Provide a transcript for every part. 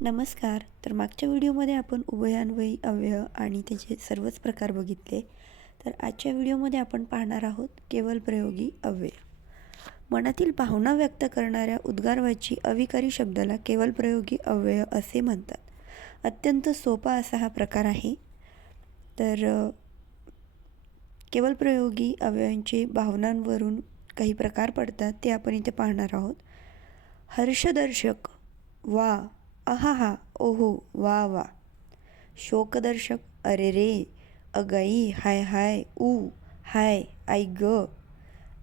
नमस्कार. तर मागच्या व्हिडिओमध्ये आपण उभयान्वयी अव्यय आणि त्याचे सर्वच प्रकार बघितले. तर आजच्या व्हिडिओमध्ये आपण पाहणार आहोत केवळ प्रयोगी अव्यय. मनातील भावना व्यक्त करणाऱ्या उद्गारवाची अविकारी शब्दाला केवळ प्रयोगी अव्यय असे म्हणतात. अत्यंत सोपा असा हा प्रकार आहे. तर केवळ प्रयोगी अवयवांचे भावनांवरून काही प्रकार पडतात ते आपण इथे पाहणार आहोत. हर्षदर्शक वा આહાહા ઓહો વાહ વાહ શોક દર્શક અરે રે અગઈ હાય હાય ઉ હાય આઈ ગ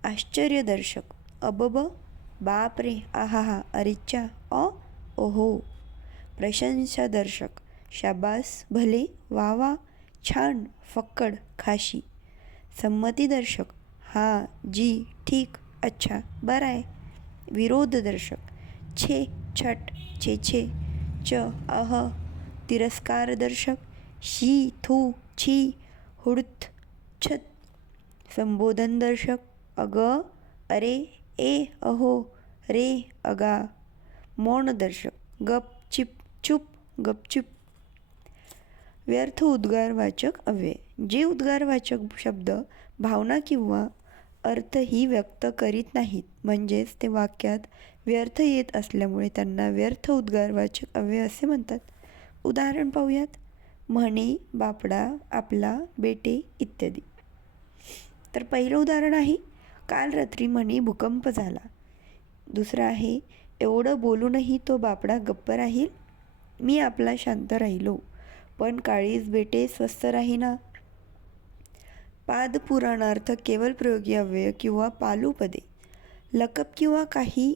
આશ્ચર્ય દર્શક અબબ બાપ રે આહાહા અરિચ્ચા અ ઓહો પ્રશંસા દર્શક શાબાસ ભલે વાહ વાહ છાન ફક્કડ ખાશી સંમતિ દર્શક હા જી ઠીક અચ્છા બરાય વિરોધ દર્શક છે છટ છે છે च अह तिरस्कारदर्शक शी थू छी हुडत छत संबोधनदर्शक अग अरे ए अहो रे अगा मौनदर्शक गप चिप चुप गपचुप व्यर्थ उद्गारवाचक अव्यय. जे उद्गारवाचक शब्द भावना किंवा अर्थही व्यक्त करीत नाहीत. म्हणजेच ते वाक्यात व्यर्थ येत असल्यामुळे त्यांना व्यर्थ उद्गारवाचक अव्यय असे म्हणतात. उदाहरण पाहूयात. म्हणे बापडा आपला बेटे इत्यादी. तर पहिलं उदाहरण आहे. काल रात्री म्हणे भूकंप झाला. दुसरं आहे एवढं बोलूनही तो बापडा गप्प राहील? मी आपला शांत राहिलो. पण काळीज बेटे स्वस्थ राहीना. पादपुराणार्थ केवळ प्रयोगी अव्यय किंवा पालुपदे. लकप किंवा काही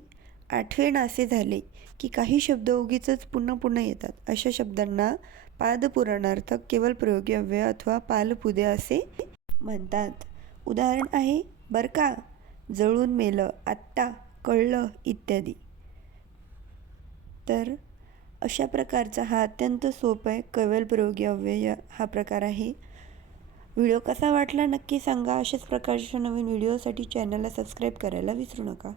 आठवेण असे झाले की काही शब्द उगीचच पुन्हा पुन्हा येतात. अशा शब्दांना पादपुराणार्थ केवळ प्रयोगी अव्यय अथवा पालपुदे असे म्हणतात. उदाहरण आहे बरं का? जळून मेलं आत्ता कळलं इत्यादी. तर अशा प्रकारचा हा अत्यंत सोपा आहे केवळ प्रयोगी अव्यय हा प्रकार आहे. व्हिडिओ कसा वाटला नक्की सांगा. अशाच प्रकारच्या नवीन व्हिडिओसाठी चॅनलला सबस्क्राईब करायला विसरू नका.